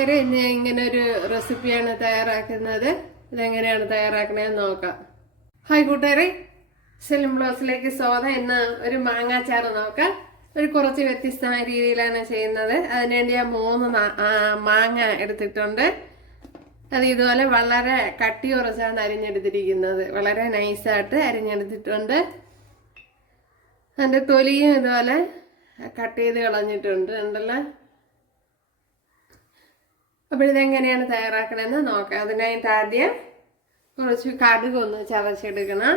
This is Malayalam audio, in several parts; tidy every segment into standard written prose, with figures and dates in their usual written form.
ഇങ്ങനെ ഒരു റെസിപ്പിയാണ് തയ്യാറാക്കുന്നത്. ഇതെങ്ങനെയാണ് തയ്യാറാക്കണേന്ന് നോക്കാം. ഹായ് കൂട്ടുകാരെ, സെലിം ബ്ലോഗ്സിലേക്ക് സ്വാഗതം. ഇന്ന് ഒരു മാങ്ങാച്ചാറ് നോക്കാം. ഒരു കുറച്ച് വ്യത്യസ്തമായ രീതിയിലാണ് ചെയ്യുന്നത്. അതിനുവേണ്ടി ഞാൻ 3 മാങ്ങ എടുത്തിട്ടുണ്ട്. അത് ഇതുപോലെ വളരെ കട്ടി കുറച്ചാണ് അരിഞ്ഞെടുത്തിരിക്കുന്നത്. വളരെ നൈസായിട്ട് അരിഞ്ഞെടുത്തിട്ടുണ്ട്. അതിൻ്റെ തൊലിയും ഇതുപോലെ കട്ട് ചെയ്ത് കളഞ്ഞിട്ടുണ്ട് ഉണ്ടല്ലോ. അപ്പോൾ ഇതെങ്ങനെയാണ് തയ്യാറാക്കണമെന്ന് നോക്കാം. അതിനായിട്ട് ആദ്യം കുറച്ച് കടുക് ഒന്ന് ചതച്ചെടുക്കണം.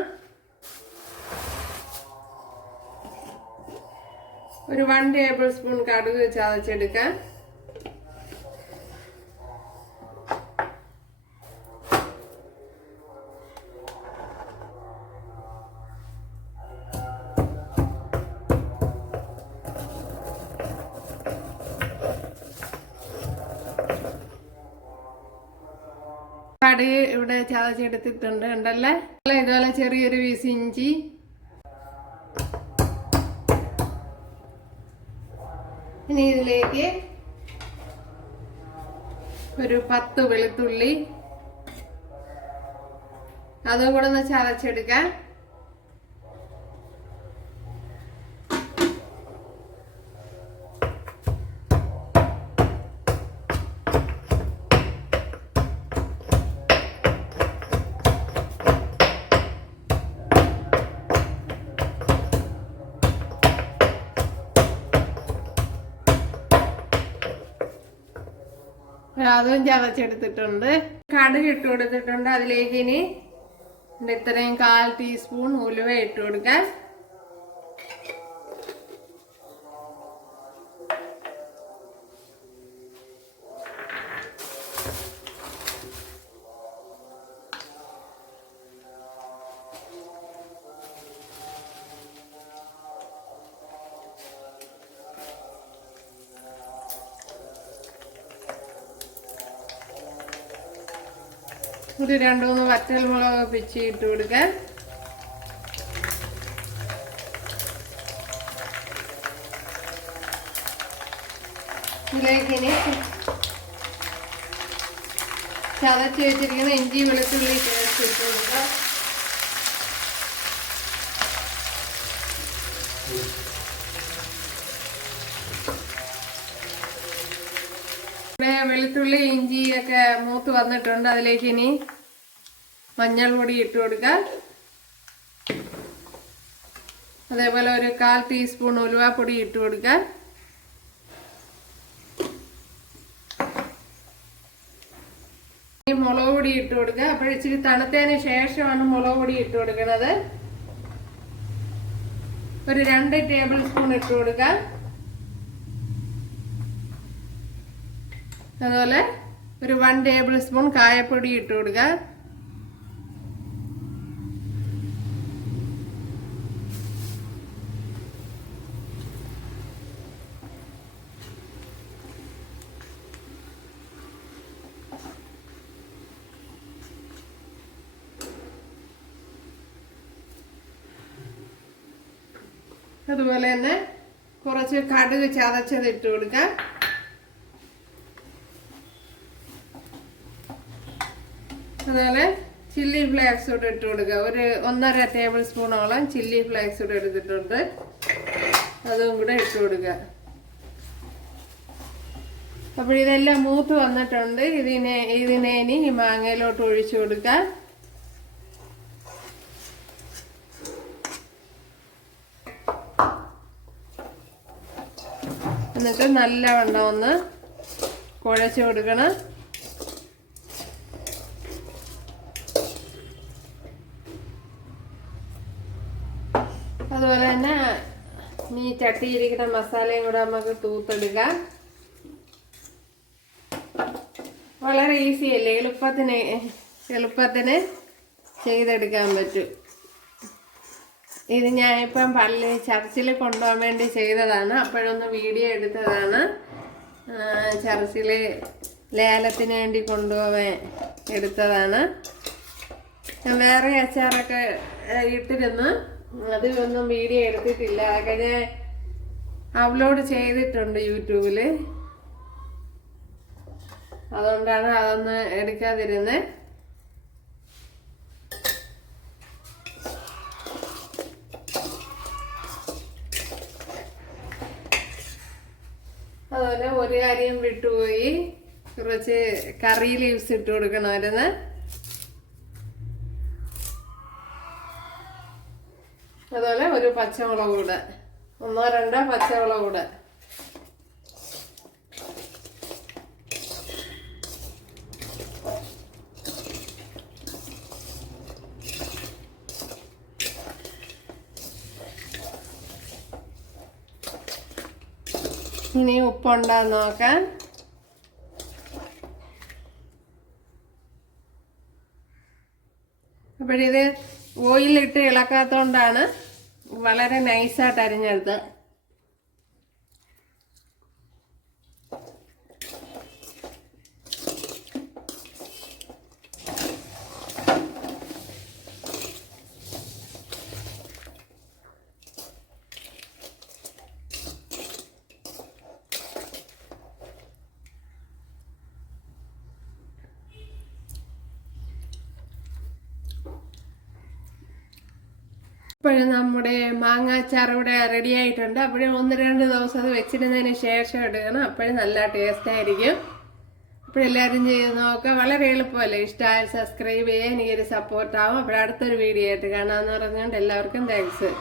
ഒരു 1 ടേബിൾ സ്പൂൺ കടുക് ചതച്ചെടുക്കാം. കടുക് ഇവിടെ ചതച്ചെടുത്തിട്ടുണ്ട് ഉണ്ടല്ലേ. ഇതുപോലെ ചെറിയൊരു പീസ് ഇഞ്ചി, ഇനി ഇതിലേക്ക് ഒരു 10 വെളുത്തുള്ളി, അതും കൂടെ ഒന്ന് ചതച്ചെടുക്കാം. അതും ചതച്ചെടുത്തിട്ടുണ്ട്. കടുക് ഇട്ട് കൊടുത്തിട്ടുണ്ട്. അതിലേക്ക് ഇനി ഇത്രയും 1/4 ടീസ്പൂൺ ഉലുവ ഇട്ട് കൊടുക്കാം. ഒരു 2-3 വറ്റൽമുളക് പിച്ചി ഇട്ട് കൊടുക്കാൻ. ഇതിലേക്ക് ഇനി ചതച്ച് വെച്ചിരിക്കുന്ന ഇഞ്ചി വെളുത്തുള്ളി പേസ്റ്റ് ഇട്ട് കൊടുക്കാം. വെളുത്തുള്ളി ഇഞ്ചിയൊക്കെ മൂത്ത് വന്നിട്ടുണ്ട്. അതിലേക്ക് ഇനി മഞ്ഞൾപ്പൊടി ഇട്ട് കൊടുക്കാം. അതേപോലെ ഒരു 1/4 ടീസ്പൂൺ ഉലുവാപ്പൊടി ഇട്ട് കൊടുക്കാം. മുളക് പൊടി ഇട്ട് കൊടുക്കുക. അപ്പോൾ ഇച്ചിരി തണുത്തതിന് ശേഷമാണ് മുളക് പൊടി ഇട്ട് കൊടുക്കുന്നത്. ഒരു 2 ടേബിൾ സ്പൂൺ ഇട്ട് കൊടുക്കാം. അതുപോലെ ഒരു 1 ടേബിൾ സ്പൂൺ കായപ്പൊടി ഇട്ട് കൊടുക്കുക. അതുപോലെ തന്നെ കുറച്ച് കടുക് ചതച്ചത് ഇട്ട് കൊടുക്കാം. അതുപോലെ ചില്ലി ഫ്ലേക്സ് കൂടെ ഇട്ട് കൊടുക്കുക. ഒരു 1.5 ടേബിൾ സ്പൂണോളം ചില്ലി ഫ്ലേക്സ് കൂടെ എടുത്തിട്ടുണ്ട്. അതും കൂടെ ഇട്ട് കൊടുക്കുക. അപ്പോൾ ഇതെല്ലാം മൂത്ത് വന്നിട്ടുണ്ട്. ഇതിനെ ഇനി ഈ മാങ്ങയിലോട്ട് ഒഴിച്ചു കൊടുക്കാം. എന്നിട്ട് നല്ലവണ്ണം ഒന്ന് കുഴച്ച് കൊടുക്കണം. അതുപോലെ തന്നെ ഈ ചട്ടിയിരിക്കുന്ന മസാലയും കൂടെ നമുക്ക് തൂത്തെടുക്കാം. വളരെ ഈസി അല്ലേ, എളുപ്പത്തിന് ചെയ്തെടുക്കാൻ പറ്റും. ഇത് ഞാനിപ്പം ചർച്ചിൽ കൊണ്ടുപോകാൻ വേണ്ടി ചെയ്തതാണ്. അപ്പോഴൊന്ന് വീഡിയോ എടുത്തതാണ്. ചർച്ചിൽ ലേലത്തിന് വേണ്ടി കൊണ്ടുപോകാൻ എടുത്തതാണ്. വേറെ അച്ചാറൊക്കെ ഇട്ടിരുന്നു. അതൊന്നും വീഡിയോ എടുത്തിട്ടില്ല. അതൊക്കെ ഞാൻ അപ്ലോഡ് ചെയ്തിട്ടുണ്ട് യൂട്യൂബിൽ. അതുകൊണ്ടാണ് അതൊന്ന് എടുക്കാതിരുന്നത്. അതുപോലെ ഒരു കാര്യം വിട്ടുപോയി, കുറച്ച് കറി ലീവ്സ് ഇട്ട് കൊടുക്കണമായിരുന്നു. അതുപോലെ ഒരു പച്ചമുളക് കൂടെ, 1-2 പച്ചമുളക് കൂടെ. ഇനി ഉപ്പുണ്ടാന്ന് നോക്കാം. അപ്പോഴിത് ഓയിലിട്ട് ഇളക്കാത്തോണ്ടാണ് വളരെ നൈസായിട്ട് അരിഞ്ഞെടുത്ത്. ഇപ്പോഴും നമ്മുടെ മാങ്ങാച്ചാർ ഇവിടെ റെഡി ആയിട്ടുണ്ട്. അപ്പോഴും 1-2 ദിവസം അത് വെച്ചിരുന്നതിന് ശേഷം എടുക്കണം. അപ്പോഴും നല്ല ടേസ്റ്റ് ആയിരിക്കും. അപ്പോഴെല്ലാവരും ചെയ്ത് നോക്കുക. വളരെ എളുപ്പമല്ലേ. ഇഷ്ടമായാൽ സബ്സ്ക്രൈബ് ചെയ്യുക, എനിക്കൊരു സപ്പോർട്ടാവും. അപ്പോഴടുത്തൊരു വീഡിയോ ആയിട്ട് കാണാമെന്ന് പറഞ്ഞുകൊണ്ട് എല്ലാവർക്കും താങ്ക്സ്.